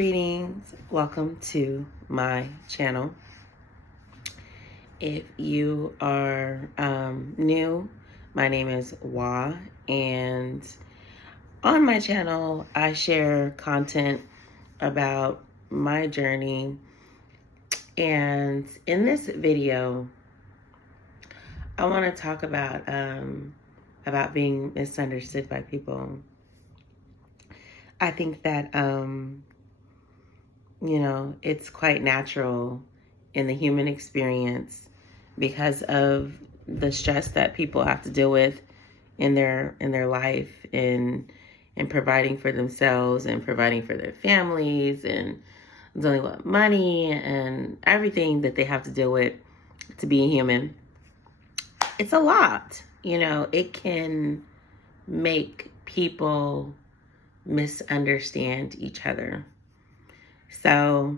Greetings, welcome to my channel. If you are new, my name is Wa, and on my channel I share content about my journey. And in this video I want to talk about being misunderstood by people. I think that it's quite natural in the human experience because of the stress that people have to deal with in their life, and providing for themselves and providing for their families and dealing with money and everything that they have to deal with to be a human. It's a lot. It can make people misunderstand each other. So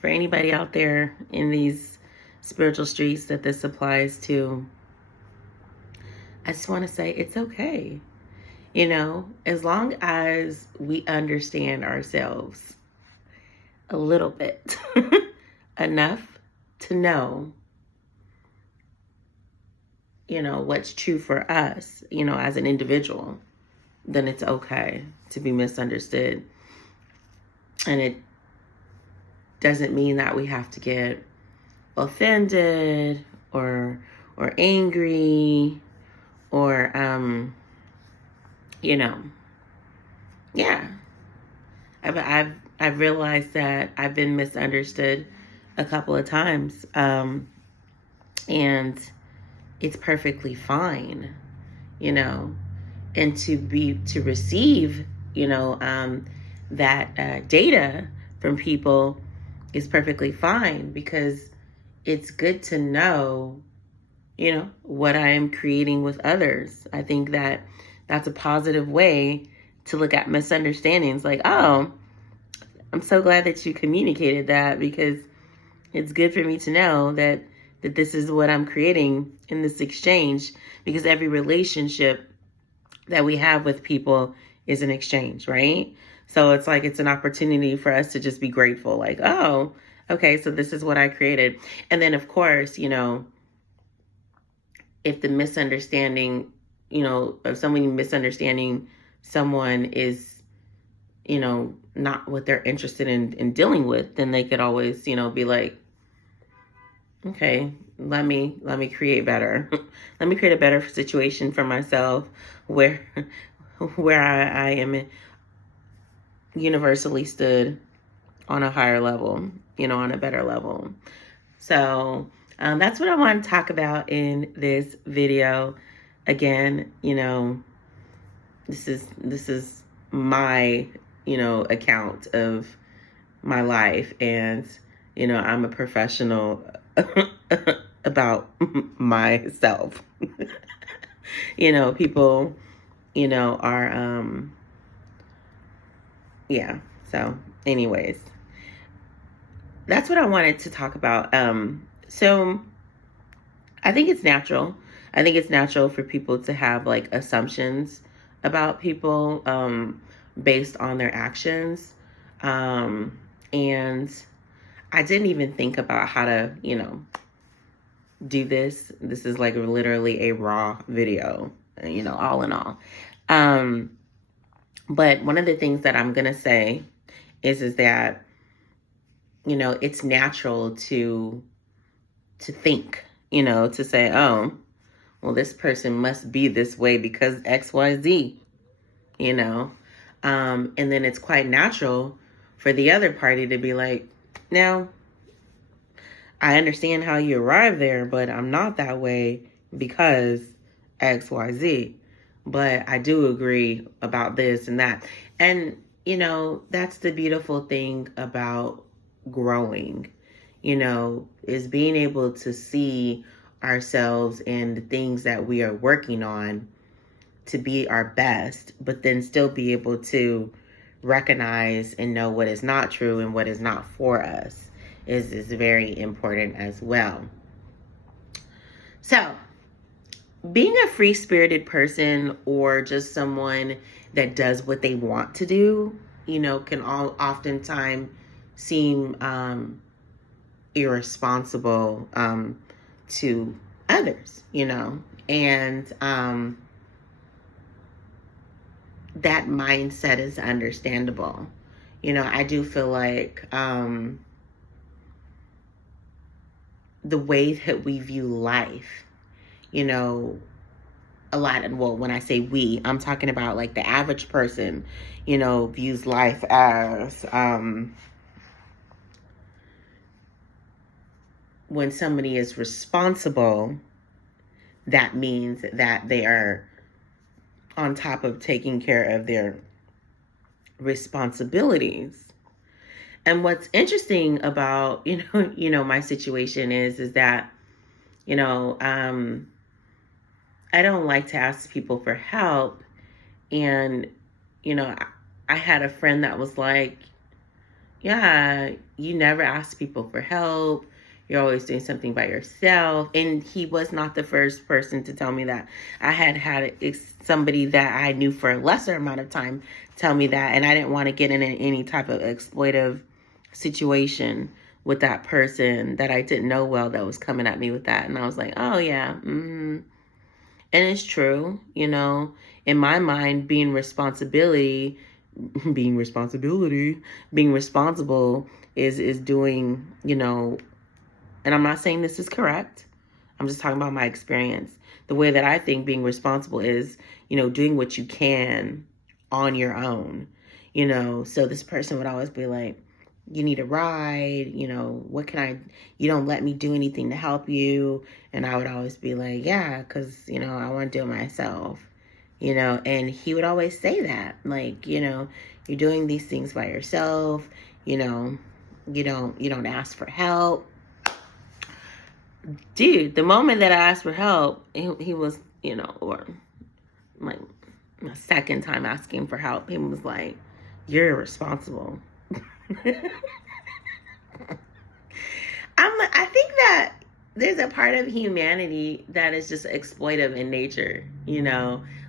for anybody out there in these spiritual streets that this applies to, I just want to say it's okay. As long as we understand ourselves a little bit, enough to know, what's true for us, as an individual, then it's okay to be misunderstood. And it doesn't mean that we have to get offended or angry or I've realized that I've been misunderstood a couple of times, and it's perfectly fine, and to receive that data from people is perfectly fine, because it's good to know what I am creating with others. I think that that's a positive way to look at misunderstandings. Like, oh, I'm so glad that you communicated that, because it's good for me to know that this is what I'm creating in this exchange, because every relationship that we have with people is an exchange, right? So it's like, it's an opportunity for us to just be grateful. Like, oh, okay, so this is what I created. And then of course, if the misunderstanding, of someone misunderstanding someone is, not what they're interested in dealing with, then they could always, be like, okay, let me create better. Let me create a better situation for myself where I am universally stood on a higher level, on a better level. So that's what I want to talk about in this video. Again, this is my, account of my life, and, I'm a professional about myself. People, are, yeah. So anyways, that's what I wanted to talk about. So I think it's natural. I think it's natural for people to have like assumptions about people, based on their actions. And I didn't even think about how to, do this. This is like literally a raw video, all in all. But one of the things that I'm going to say is that, it's natural to think, to say, oh, well, this person must be this way because X, Y, Z, and then it's quite natural for the other party to be like, now, I understand how you arrived there, but I'm not that way because X, Y, Z. But I do agree about this and that. And, that's the beautiful thing about growing, is being able to see ourselves and the things that we are working on to be our best, but then still be able to recognize and know what is not true and what is not for us is very important as well. So being a free-spirited person, or just someone that does what they want to do, can oftentimes seem irresponsible to others, and that mindset is understandable. I do feel like the way that we view life, a lot, and well, when I say we, I'm talking about like the average person, views life as when somebody is responsible, that means that they are on top of taking care of their responsibilities. And what's interesting about, my situation is that, I don't like to ask people for help. And, I had a friend that was like, yeah, you never ask people for help. You're always doing something by yourself. And he was not the first person to tell me that. I had somebody that I knew for a lesser amount of time tell me that. And I didn't want to get in any type of exploitive situation with that person that I didn't know well that was coming at me with that. And I was like, oh, yeah. Mm-hmm. And it's true, in my mind, being responsible is doing, and I'm not saying this is correct. I'm just talking about my experience. The way that I think being responsible is, doing what you can on your own, so this person would always be like, you need a ride, what can you don't let me do anything to help you. And I would always be like, yeah, because, I want to do it myself, and he would always say that, like, you're doing these things by yourself, you don't ask for help. Dude, the moment that I asked for help, he was, or like my second time asking for help, he was like, you're irresponsible. I think that there's a part of humanity that is just exploitive in nature,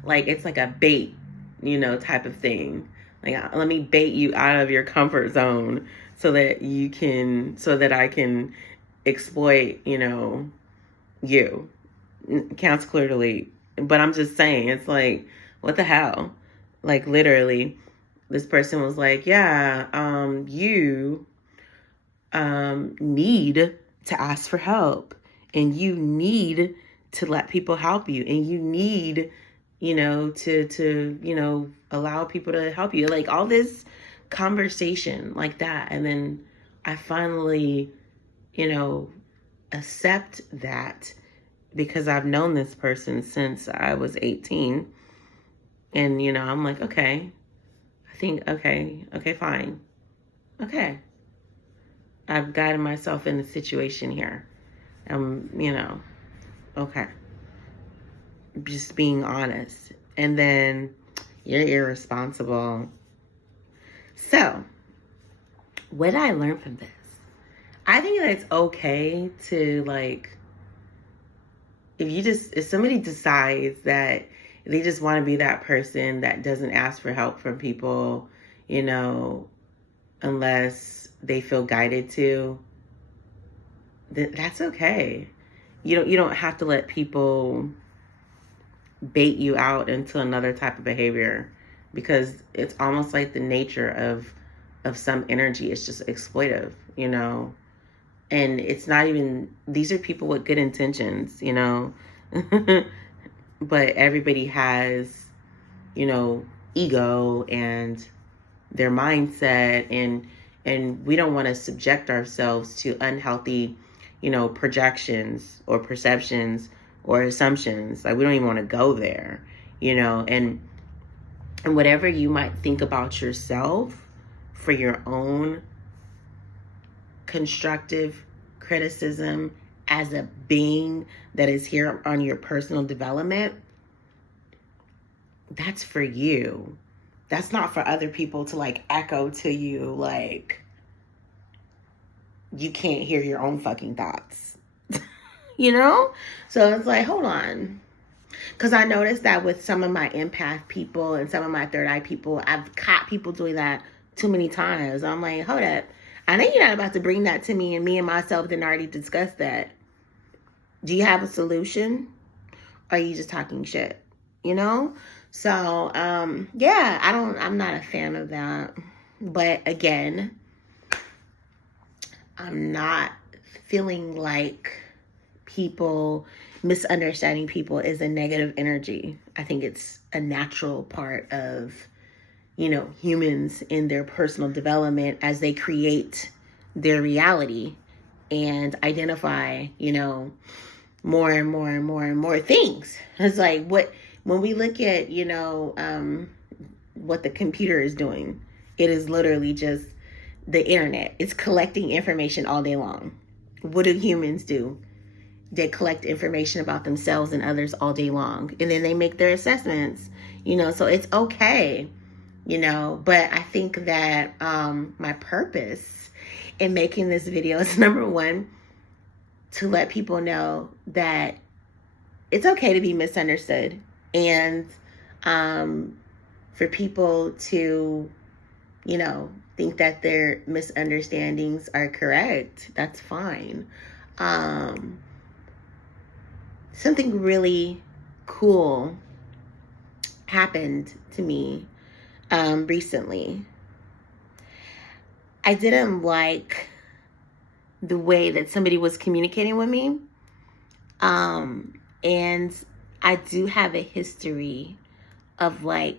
like it's like a bait, type of thing. Like, let me bait you out of your comfort zone so that I can exploit, you. Counts clear to lead. But I'm just saying, it's like, what the hell? Like, literally, this person was like, yeah, you need to ask for help, and you need to let people help you, and you need, to allow people to help you. Like, all this conversation like that. And then I finally, accept that, because I've known this person since I was 18. And, I'm like, okay, I think, okay, fine. Okay. I've gotten myself in a situation here. Okay. Just being honest. And then you're irresponsible. So, what did I learn from this? I think that it's okay to, like, if somebody decides that they just want to be that person that doesn't ask for help from people, unless they feel guided to, that's okay. You don't have to let people bait you out into another type of behavior, because it's almost like the nature of some energy is just exploitive, and it's not even, these are people with good intentions, but everybody has, ego and their mindset, and we don't want to subject ourselves to unhealthy, projections or perceptions or assumptions. Like, we don't even want to go there, and whatever you might think about yourself for your own constructive criticism as a being that is here on your personal development, that's for you. That's not for other people to, like, echo to you, like, you can't hear your own fucking thoughts. So it's like, hold on. Because I noticed that with some of my empath people and some of my third eye people, I've caught people doing that too many times. I'm like, hold up. I know you're not about to bring that to me and me and myself didn't already discuss that. Do you have a solution? Or are you just talking shit? You know? So, yeah, I'm not a fan of that. But again, I'm not feeling like people misunderstanding people is a negative energy. I think it's a natural part of, humans in their personal development as they create their reality and identify, more and more and more and more things. It's like when we look at, what the computer is doing, it is literally just the internet. It's collecting information all day long. What do humans do? They collect information about themselves and others all day long. And then they make their assessments, so it's okay, but I think that my purpose in making this video is, number one, to let people know that it's okay to be misunderstood, and for people to, think that their misunderstandings are correct. That's fine. Something really cool happened to me recently. I didn't like the way that somebody was communicating with me. And I do have a history of when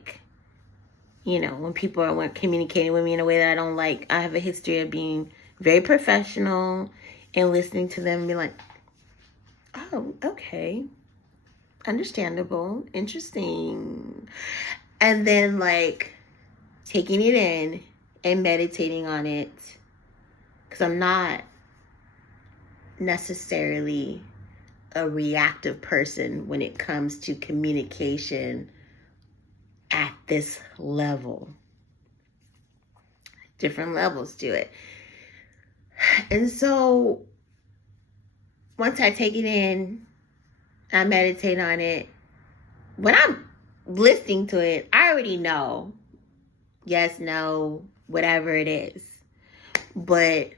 people are communicating with me in a way that I don't like. I have a history of being very professional and listening to them and be like, oh, okay, understandable, interesting. And then taking it in and meditating on it, because I'm not necessarily a reactive person when it comes to communication at this level. Different levels to it. And so once I take it in, I meditate on it. When I'm listening to it, I already know. Yes, no, whatever it is. But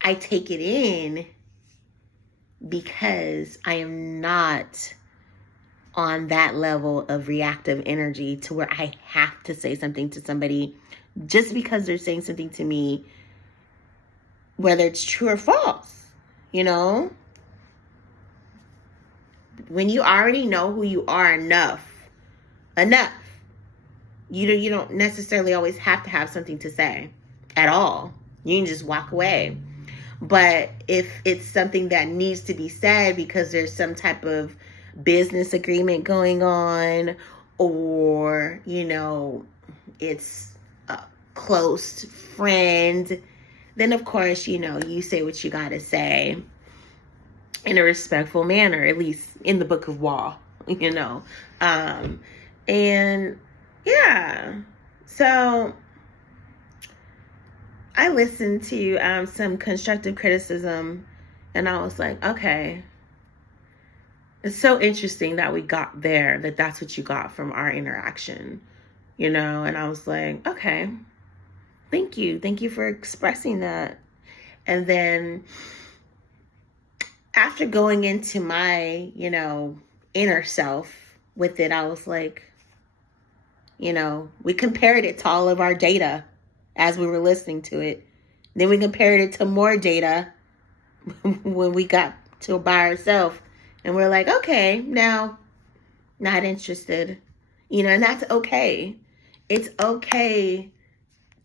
I take it in because I am not on that level of reactive energy to where I have to say something to somebody just because they're saying something to me, whether it's true or false. When you already know who you are enough, you don't necessarily always have to have something to say at all. You can just walk away. But if it's something that needs to be said because there's some type of business agreement going on, or, it's a close friend, then of course, you say what you got to say in a respectful manner, at least in the book of law, and yeah, so I listened to some constructive criticism, and I was like, okay, it's so interesting that we got there, that's what you got from our interaction, and I was like, okay, thank you for expressing that. And then after going into my, inner self with it, I was like, we compared it to all of our data as we were listening to it. Then we compared it to more data when we got to it by ourselves. And we're like, okay, now, not interested. And that's okay. It's okay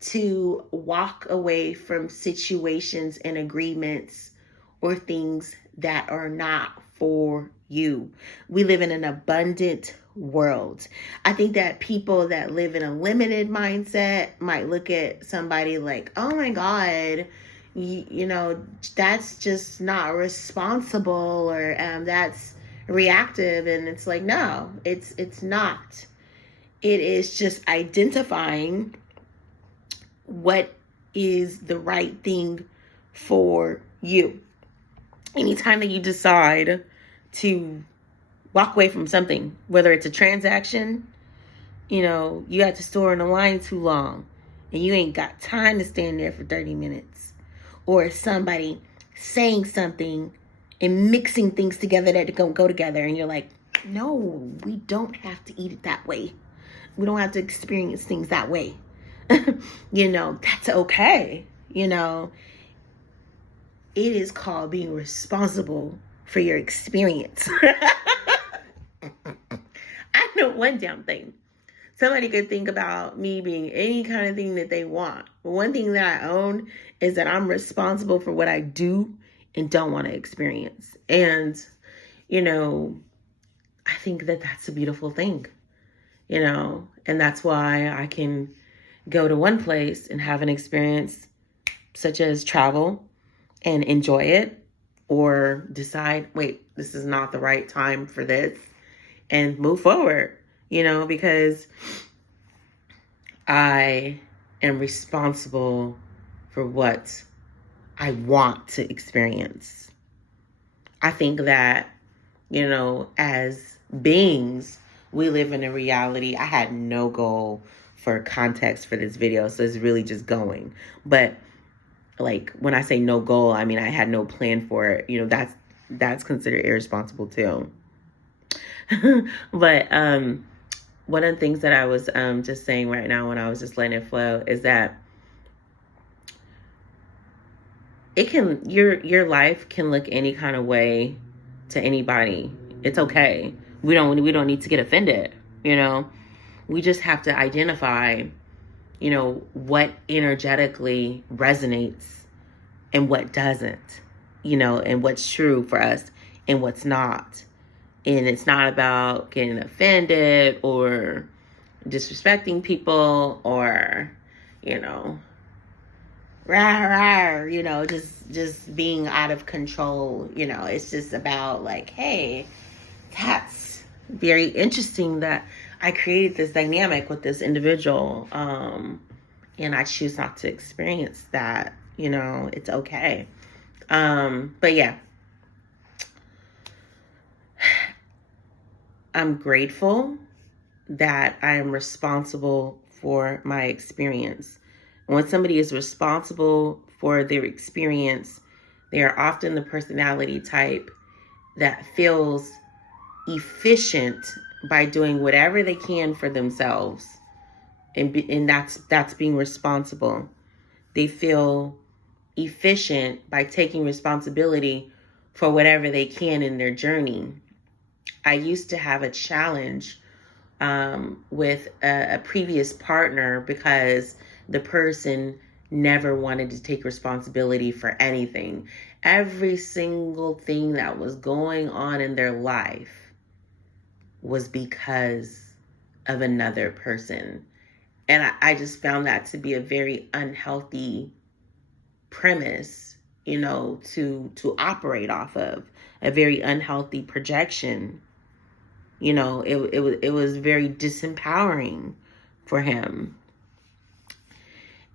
to walk away from situations and agreements or things that are not for you. We live in an abundant world. I think that people that live in a limited mindset might look at somebody like, oh my God, that's just not responsible, or that's reactive. And it's like, no, it's not. It is just identifying what is the right thing for you. Anytime that you decide to walk away from something, whether it's a transaction, you had to store in a line too long. and you ain't got time to stand there for 30 minutes. Or somebody saying something and mixing things together that don't go together, and you're like, no, we don't have to eat it that way. We don't have to experience things that way. That's okay. It is called being responsible for your experience. I know one damn thing. Somebody could think about me being any kind of thing that they want. But one thing that I own is that I'm responsible for what I do and don't want to experience. And, I think that that's a beautiful thing, and that's why I can go to one place and have an experience such as travel and enjoy it, or decide, wait, this is not the right time for this, and move forward, because I am responsible for what I want to experience. I think that, as beings, we live in a reality. I had no goal for context for this video, so it's really just going. But like, when I say no goal, I mean I had no plan for it. That's considered irresponsible too. But one of the things that I was just saying right now when I was just letting it flow is that your life can look any kind of way to anybody. It's okay. We don't need to get offended, We just have to identify, what energetically resonates and what doesn't, and what's true for us and what's not. And it's not about getting offended or disrespecting people or, just being out of control. It's just about like, hey, that's very interesting that I created this dynamic with this individual. And I choose not to experience that. It's okay. But yeah. I'm grateful that I am responsible for my experience. When somebody is responsible for their experience, they are often the personality type that feels efficient by doing whatever they can for themselves. And that's being responsible. They feel efficient by taking responsibility for whatever they can in their journey. I used to have a challenge with a previous partner because the person never wanted to take responsibility for anything. Every single thing that was going on in their life was because of another person. And I just found that to be a very unhealthy premise, to operate off of, a very unhealthy projection. It was very disempowering for him.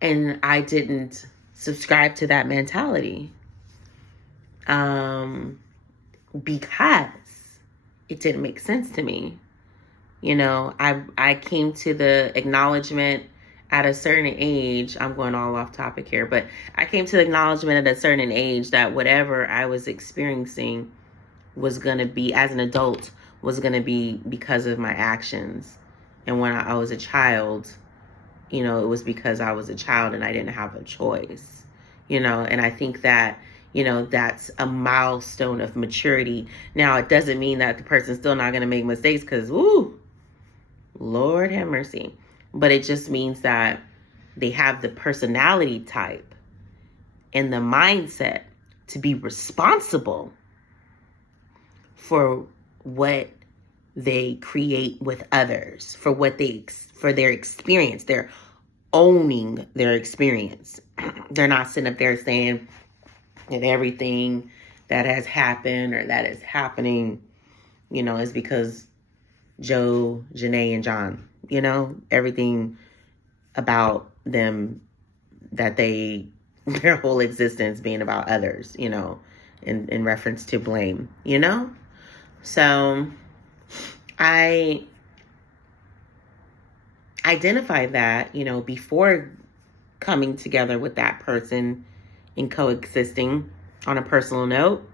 And I didn't subscribe to that mentality because it didn't make sense to me. I came to the acknowledgement at a certain age. I'm going all off topic here, but I came to the acknowledgement at a certain age that whatever I was experiencing was going to be, as an adult, was going to be because of my actions. And when I was a child, it was because I was a child and I didn't have a choice, and I think that, that's a milestone of maturity. Now, it doesn't mean that the person's still not going to make mistakes because, Lord have mercy. But it just means that they have the personality type and the mindset to be responsible for what they create with others, for their experience. They're owning their experience. They're not sitting up there saying that everything that has happened or that is happening, is because Joe, Janae, and John, everything about them, that their whole existence being about others, in reference to blame, So I identified that, before coming together with that person and coexisting on a personal note.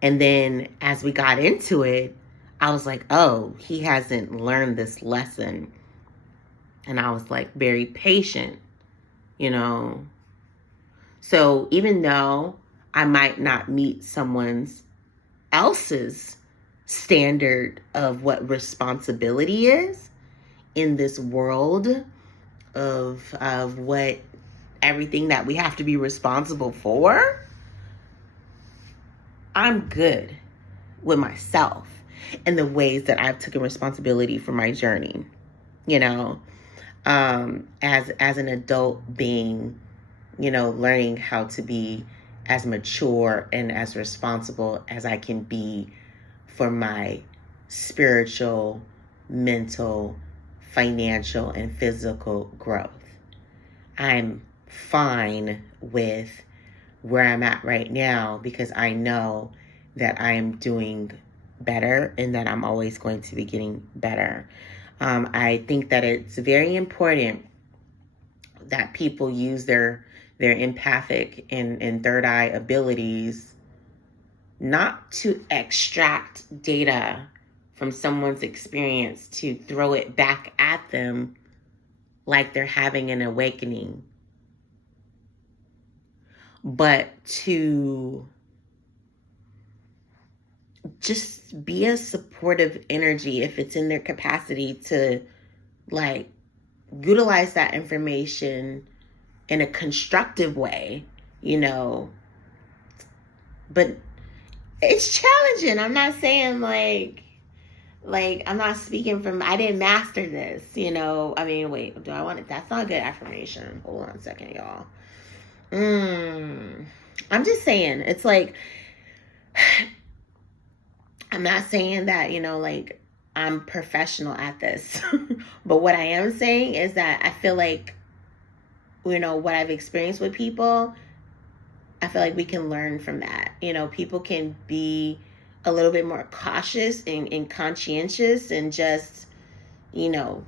And then as we got into it, I was like, oh, he hasn't learned this lesson. And I was like very patient, you know. So even though I might not meet someone's else's standard of what responsibility is in this world of what everything that we have to be responsible for, I'm good with myself and the ways that I've taken responsibility for my journey, you know, as an adult being, you know, learning how to be as mature and as responsible as I can be for my spiritual, mental, financial, and physical growth. I'm fine with where I'm at right now because I know that I am doing better and that I'm always going to be getting better. I think that it's very important that people use their empathic and third eye abilities not to extract data from someone's experience to throw it back at them like they're having an awakening, but to just be a supportive energy if it's in their capacity to like utilize that information in a constructive way, you know. But it's challenging. I'm not saying like I'm not speaking from, I didn't master this, you know. I mean, wait, do I want it? That's not a good affirmation. Hold on a second, y'all. I'm just saying, it's like, I'm not saying that, you know, like I'm professional at this, but what I am saying is that I feel like, you know, what I've experienced with people, I feel like we can learn from that. You know, people can be a little bit more cautious and conscientious and just, you know,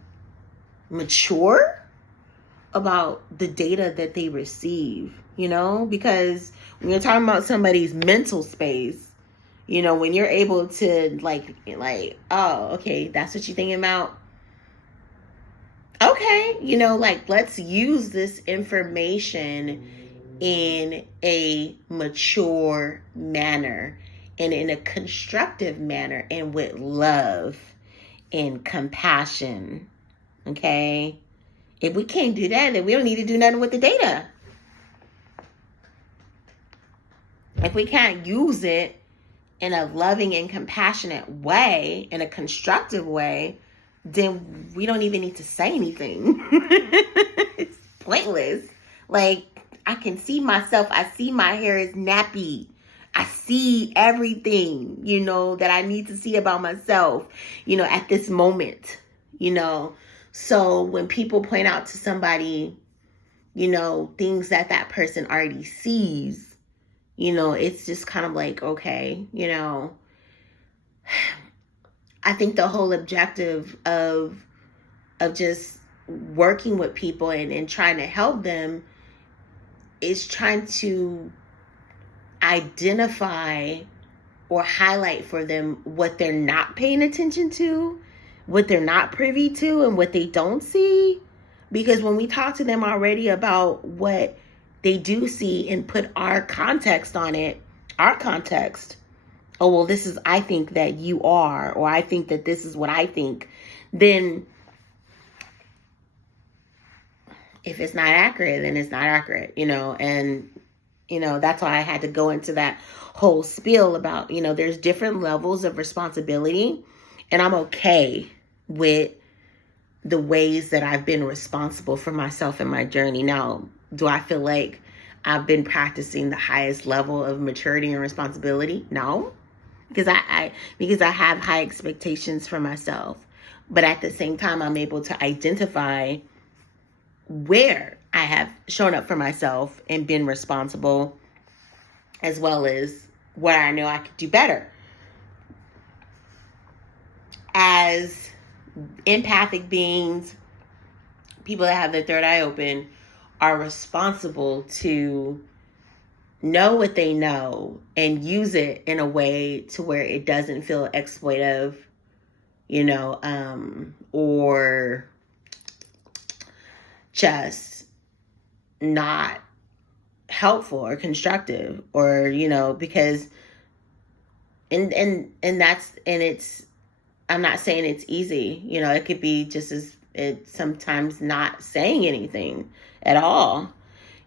mature about the data that they receive, you know, because when you're talking about somebody's mental space, you know, when you're able to like, oh, okay, that's what you're thinking about. Okay, you know, like, let's use this information in a mature manner and in a constructive manner and with love and compassion. Okay? If we can't do that, then we don't need to do nothing with the data. If we can't use it in a loving and compassionate way, in a constructive way, then we don't even need to say anything. It's pointless. Like, I can see myself. I see my hair is nappy. I see everything, you know, that I need to see about myself, you know, at this moment, you know. So when people point out to somebody, you know, things that that person already sees, you know, it's just kind of like, okay, you know, I think the whole objective of just working with people and trying to help them is trying to identify or highlight for them what they're not paying attention to, what they're not privy to, and what they don't see. Because when we talk to them already about what they do see and put our context on it, our context, oh, well, this is, I think that you are, or I think that this is what I think, then if it's not accurate, then it's not accurate, you know. And, you know, that's why I had to go into that whole spiel about, you know, there's different levels of responsibility, and I'm okay with the ways that I've been responsible for myself and my journey. Now, do I feel like I've been practicing the highest level of maturity and responsibility? No, because I have high expectations for myself. But at the same time, I'm able to identify where I have shown up for myself and been responsible, as well as where I know I could do better. As empathic beings, people that have their third eye open, are responsible to know what they know and use it in a way to where it doesn't feel exploitive, or just not helpful or constructive, or because it's, I'm not saying it's easy. It could be just as it sometimes not saying anything at all,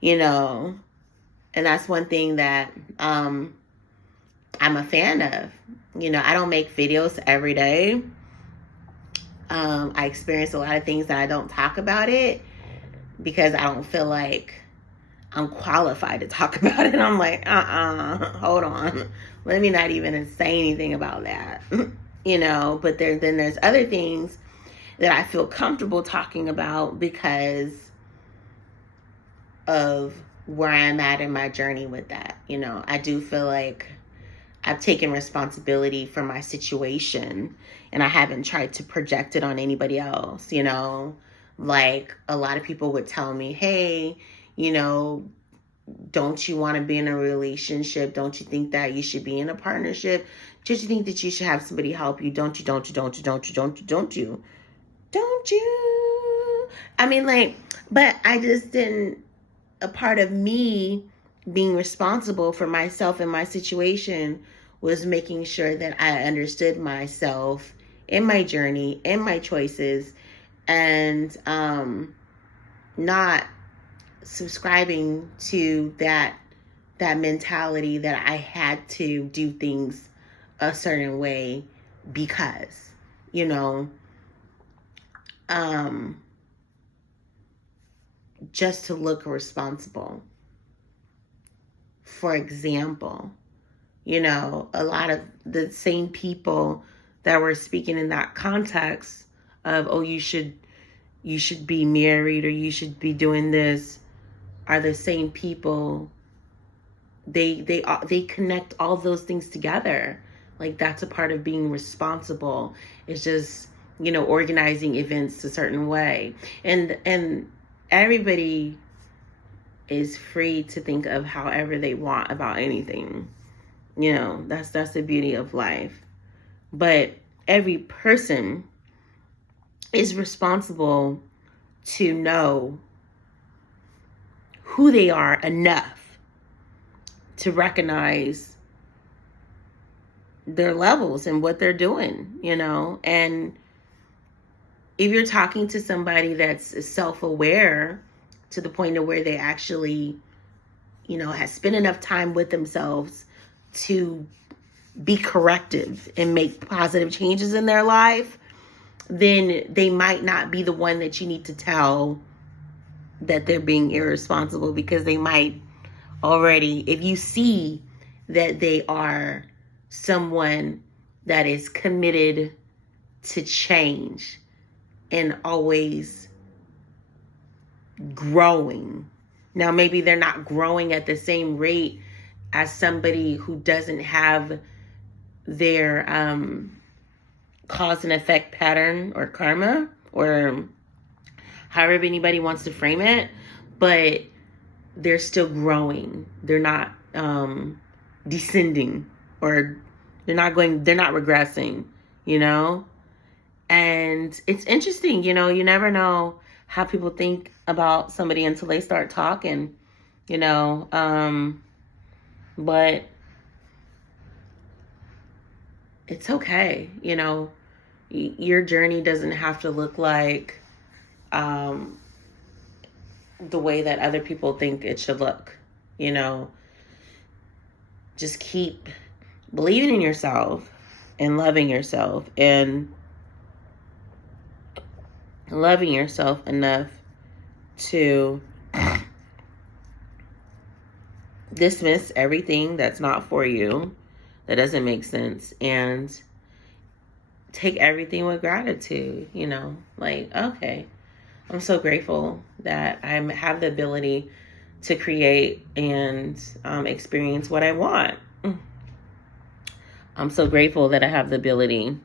and that's one thing that I'm a fan of. I don't make videos every day. I experience a lot of things that I don't talk about it because I don't feel like I'm qualified to talk about it. I'm like, hold on. Let me not even say anything about that. But then there's other things that I feel comfortable talking about because of where I'm at in my journey with that. I do feel like I've taken responsibility for my situation and I haven't tried to project it on anybody else. Like a lot of people would tell me, hey, don't you want to be in a relationship? Don't you think that you should be in a partnership? Don't you think that you should have somebody help you? Don't you? I mean, but I just didn't, a part of me being responsible for myself and my situation was making sure that I understood myself in my journey, in my choices, and not subscribing to that mentality that I had to do things a certain way because, just to look responsible. For example, a lot of the same people that were speaking in that context of, oh, you should be married or you should be doing this, are the same people. They connect all those things together. Like that's a part of being responsible. It's just, organizing events a certain way. And everybody is free to think of however they want about anything. That's the beauty of life. But every person is responsible to know who they are enough to recognize their levels and what they're doing, and if you're talking to somebody that's self-aware to the point of where they actually, has spent enough time with themselves to be corrective and make positive changes in their life, then they might not be the one that you need to tell that they're being irresponsible, because they might already, if you see that they are someone that is committed to change and always growing. Now, maybe they're not growing at the same rate as somebody who doesn't have their cause and effect pattern or karma, or however anybody wants to frame it, but they're still growing. They're not descending, or they're not regressing, And it's interesting, you never know how people think about somebody until they start talking, but it's okay, your journey doesn't have to look like the way that other people think it should look, just keep believing in yourself and loving yourself and loving yourself enough to dismiss everything that's not for you, that doesn't make sense, and take everything with gratitude, like, okay, I'm so grateful that I have the ability to create and experience what I want. I'm so grateful that I have the ability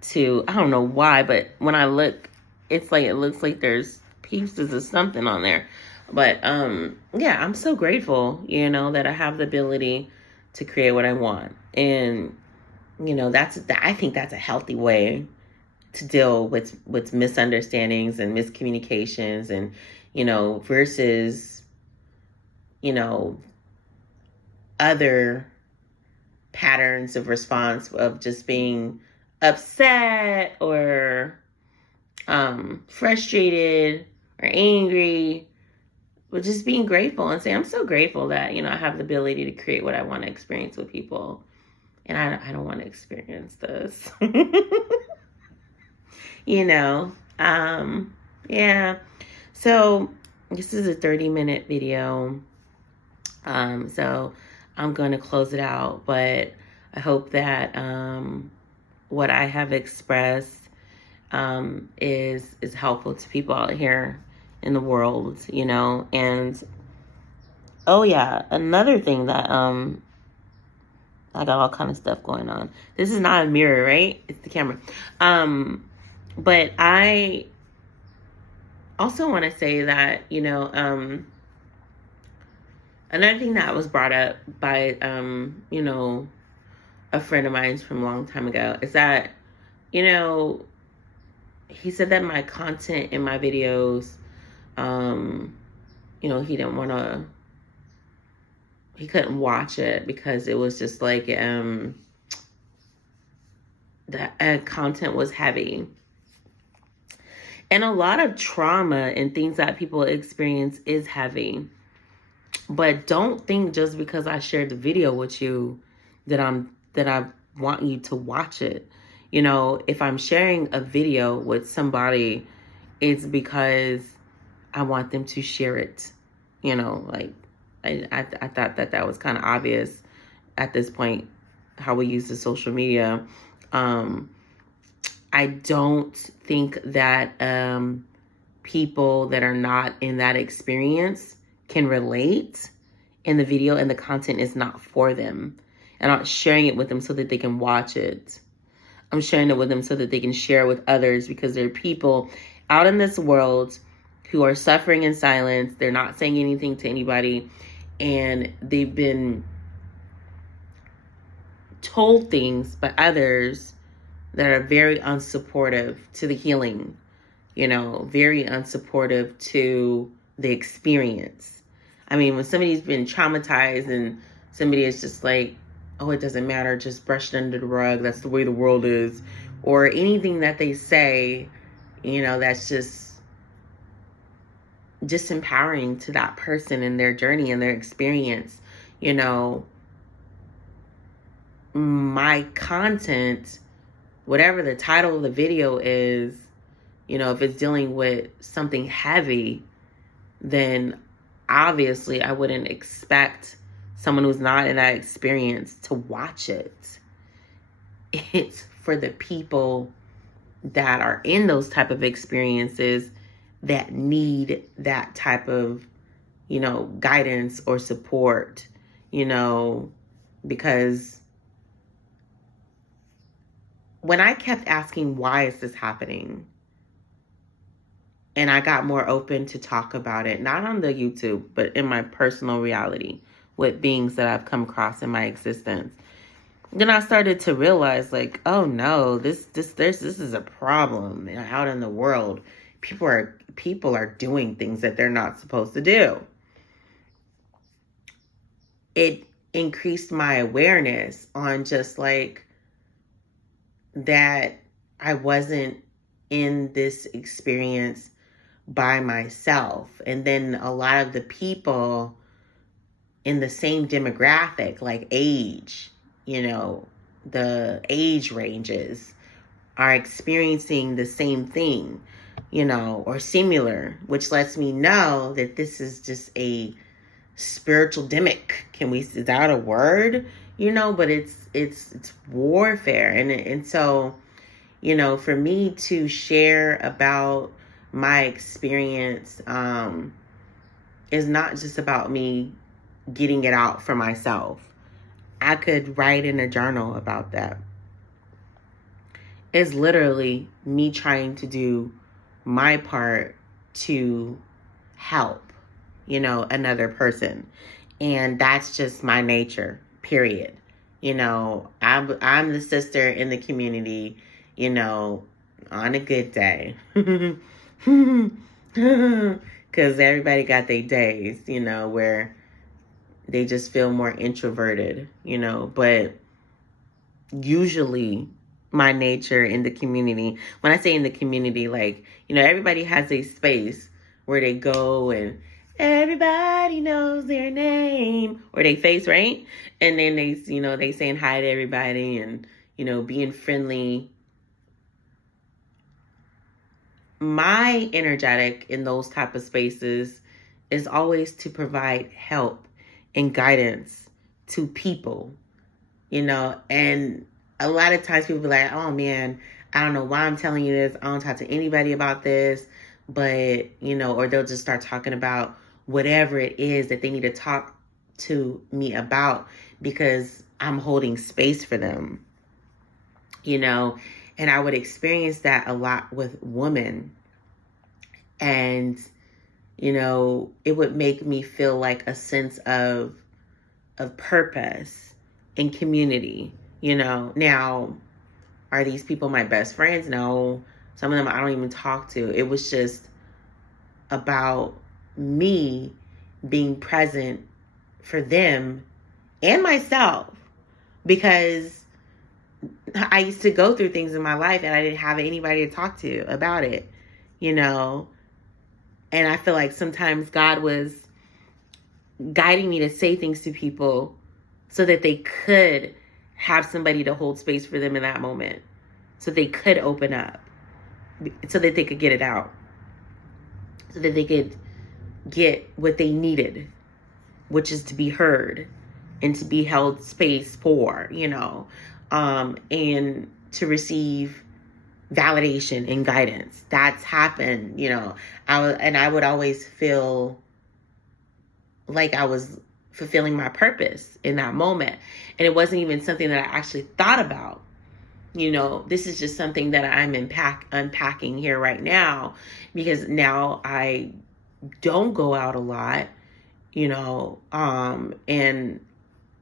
to, I don't know why, but when I look, it looks like there's pieces of something on there. But yeah, I'm so grateful, that I have the ability to create what I want. And, I think that's a healthy way to deal with misunderstandings and miscommunications and, versus, other patterns of response of just being upset or frustrated or angry, but just being grateful and saying, I'm so grateful that, I have the ability to create what I want to experience with people. And I don't want to experience this. Yeah. So this is a 30-minute video. So I'm going to close it out, but I hope that what I have expressed is helpful to people out here in the world, and oh yeah, another thing that I got all kind of stuff going on. This is not a mirror, right? It's the camera. But I also want to say that, another thing that was brought up by, a friend of mine from a long time ago is that, he said that my content in my videos, he couldn't watch it because it was just like, the content was heavy. And a lot of trauma and things that people experience is heavy. But don't think just because I shared the video with you that I want you to watch it. If I'm sharing a video with somebody, it's because I want them to share it. Like I thought that was kind of obvious at this point, how we use the social media. I don't think that people that are not in that experience can relate in the video, and the content is not for them. And I'm not sharing it with them so that they can watch it. I'm sharing it with them so that they can share with others, because there are people out in this world who are suffering in silence. They're not saying anything to anybody, and they've been told things by others that are very unsupportive to the healing, very unsupportive to the experience. I mean, when somebody's been traumatized and somebody is just like, oh, it doesn't matter, just brush it under the rug, that's the way the world is, or anything that they say, that's just disempowering to that person and their journey and their experience. My content, whatever the title of the video is, if it's dealing with something heavy, then obviously I wouldn't expect someone who's not in that experience to watch it. It's for the people that are in those type of experiences that need that type of, guidance or support, because when I kept asking, why is this happening? And I got more open to talk about it, not on the YouTube, but in my personal reality with beings that I've come across in my existence. Then I started to realize, like, oh no, this is a problem out in the world. People are doing things that they're not supposed to do. It increased my awareness on just like that I wasn't in this experience by myself. And then a lot of the people in the same demographic, like age, the age ranges, are experiencing the same thing, or similar, which lets me know that this is just a spiritual demic. Is that a word? But it's warfare. And so, for me to share about my experience is not just about me getting it out for myself. I could write in a journal about that. It's literally me trying to do my part to help. another person. And that's just my nature, period. I'm the sister in the community, on a good day. Because everybody got their days, where they just feel more introverted, but usually my nature in the community, when I say in the community, like, everybody has a space where they go and everybody knows their name or their face, right? And then they saying hi to everybody and, being friendly. My energetic in those type of spaces is always to provide help and guidance to people, and a lot of times people be like, oh man, I don't know why I'm telling you this. I don't talk to anybody about this, but, or they'll just start talking about whatever it is that they need to talk to me about because I'm holding space for them, and I would experience that a lot with women. And, it would make me feel like a sense of purpose and community, Now, are these people my best friends? No. Some of them I don't even talk to. It was just about me being present for them and myself, because I used to go through things in my life and I didn't have anybody to talk to about it, And I feel like sometimes God was guiding me to say things to people so that they could have somebody to hold space for them in that moment, so they could open up, so that they could get it out, so that they could get what they needed, which is to be heard and to be held space for, and to receive validation and guidance. That's happened, I would always feel like I was fulfilling my purpose in that moment. And it wasn't even something that I actually thought about. This is just something that I'm unpacking here right now, because now I don't go out a lot, and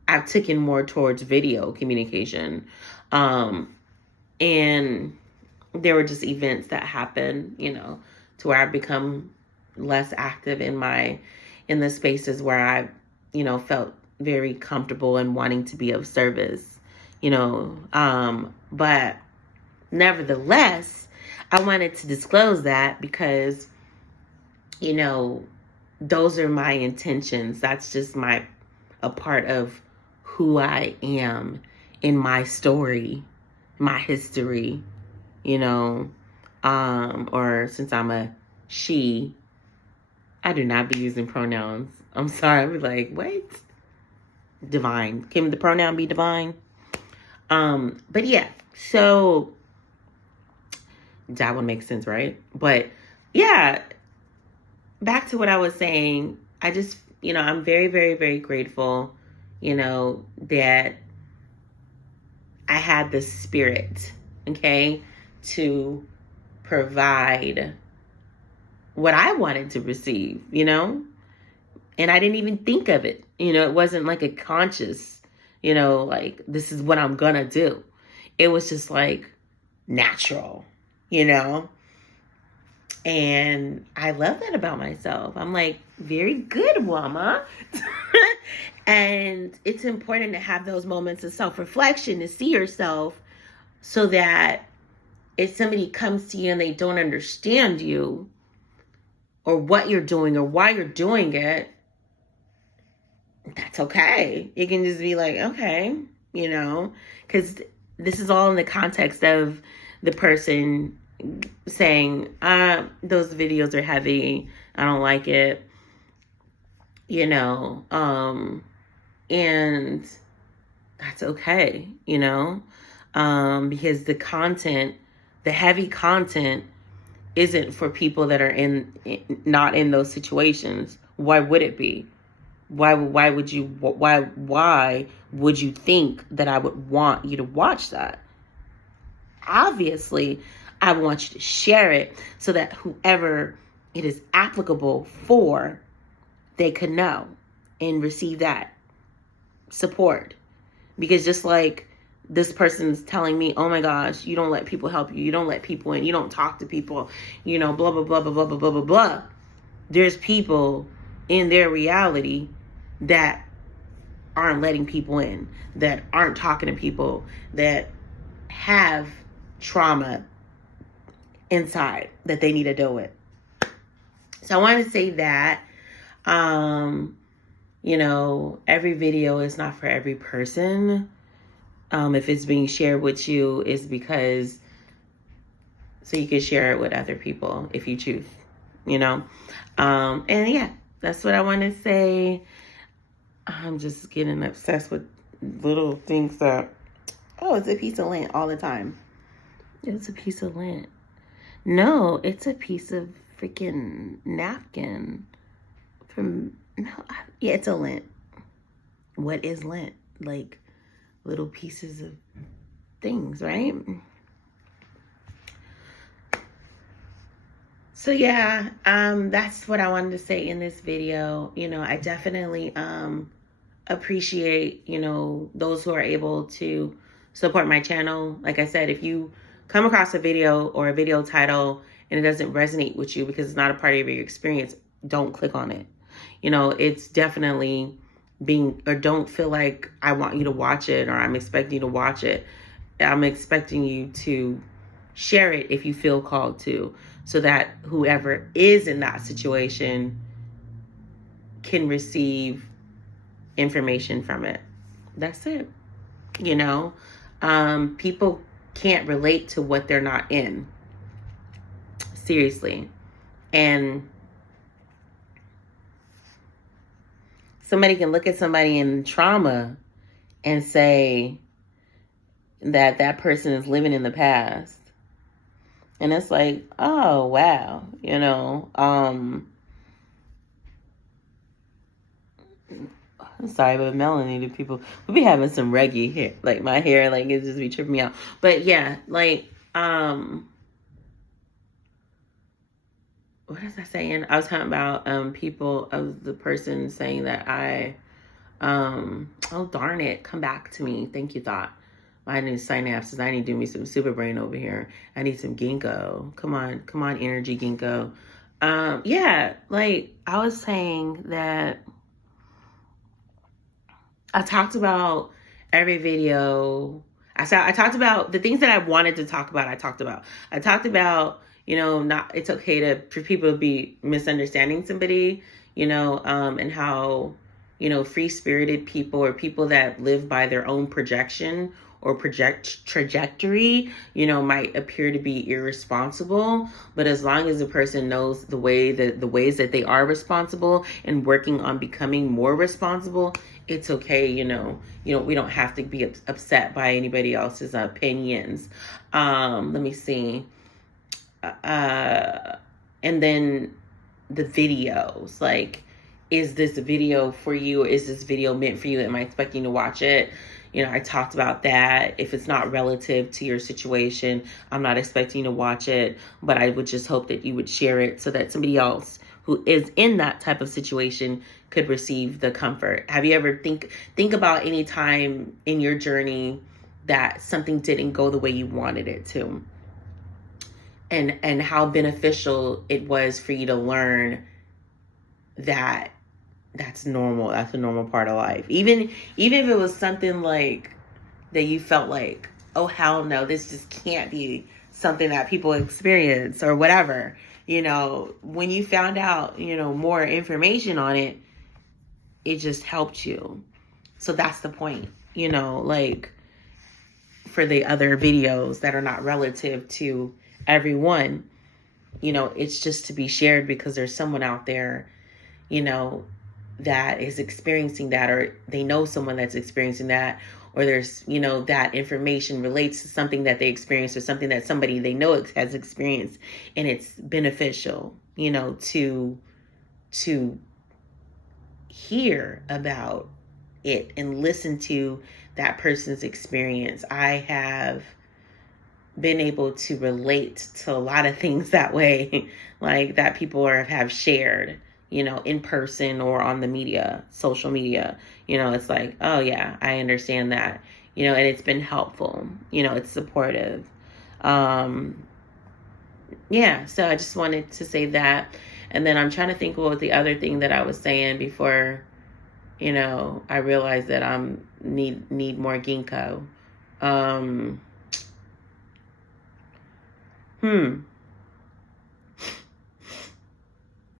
I've taken more towards video communication. And there were just events that happened, to where I've become less active in the spaces where I, felt very comfortable and wanting to be of service, but nevertheless, I wanted to disclose that because, those are my intentions. That's just a part of who I am in my story, my history, or since I'm a she, I do not be using pronouns. I'm sorry. I'll be like, what? Divine. Can the pronoun be divine? But yeah, so that would make sense, right? But yeah, back to what I was saying. I just, I'm very, very, very grateful, that I had the spirit, okay, to provide what I wanted to receive, and I didn't even think of it. It wasn't like a conscious, like this is what I'm gonna do. It was just like natural, and I love that about myself. I'm like, very good, mama. And it's important to have those moments of self-reflection, to see yourself, so that if somebody comes to you and they don't understand you or what you're doing or why you're doing it, that's okay. You can just be like, okay, because this is all in the context of the person saying, those videos are heavy, I don't like it, and that's okay, because the heavy content isn't for people that are not in those situations. Why would it be? Why would you think that I would want you to watch that? Obviously, I want you to share it so that whoever it is applicable for, they could know and receive that support. Because just like this person's telling me, oh my gosh, you don't let people help you, you don't let people in, you don't talk to people, you know, blah, blah, blah, blah, blah, blah, blah, blah, blah. There's people in their reality that aren't letting people in, that aren't talking to people, that have trauma inside that they need to deal with. So I want to say that, you know, every video is not for every person. If it's being shared with you, it's because so you can share it with other people if you choose, you know. And yeah, that's what I want to say. I'm just getting obsessed with little things that, oh, it's a piece of lint all the time. It's a piece of lint. No, it's a piece of freaking napkin from, no, yeah, it's a lint. What is lint? Like little pieces of things, right? So yeah, that's what I wanted to say in this video. You know, I definitely appreciate, you know, those who are able to support my channel. Like I said, if you come across a video or a video title and it doesn't resonate with you because it's not a part of your experience, don't click on it. You know, it's definitely being, or don't feel like I want you to watch it or I'm expecting you to watch it. I'm expecting you to share it if you feel called to, so that whoever is in that situation can receive information from it. That's it. You know, people can't relate to what they're not in. Seriously. And somebody can look at somebody in trauma and say that that person is living in the past. And it's like, oh, wow, you know, I'm sorry, but melanated people, we'll be having some reggae here. Like my hair, like it just be tripping me out. But yeah, like, what was I saying? I was talking about people, of the person saying that oh darn it, come back to me. Thank you, thought. I need synapses. I need to do me some super brain over here. I need some ginkgo. Come on, energy ginkgo. Yeah, like I was saying that I talked about every video. I talked about the things that I wanted to talk about. I talked about, you know, not, it's okay for people to be misunderstanding somebody, you know, and how, you know, free-spirited people or people that live by their own projection or trajectory, you know, might appear to be irresponsible. But as long as the person knows the ways that they are responsible and working on becoming more responsible, it's okay. You know, we don't have to be upset by anybody else's opinions. Let me see. And then the videos, like, is this a video for you? Or is this video meant for you? Am I expecting to watch it? You know, I talked about that. If it's not relative to your situation, I'm not expecting to watch it, but I would just hope that you would share it so that somebody else who is in that type of situation could receive the comfort. Have you ever think about any time in your journey that something didn't go the way you wanted it to? And how beneficial it was for you to learn that that's normal. That's a normal part of life. Even if it was something like that you felt like, oh, hell no, this just can't be something that people experience or whatever. You know, when you found out, you know, more information on it, it just helped you. So that's the point, you know, like for the other videos that are not relative to everyone, you know, it's just to be shared because there's someone out there, you know, that is experiencing that, or they know someone that's experiencing that, or there's, you know, that information relates to something that they experienced or something that somebody they know has experienced, and it's beneficial, you know, to hear about it and listen to that person's experience. I have been able to relate to a lot of things that way, like that people have shared, in person or on the media, social media. It's like, oh yeah, I understand that, and it's been helpful, it's supportive. Yeah, so I just wanted to say that. And then I'm trying to think what was the other thing that I was saying before, I realized that I'm need more ginkgo. Um,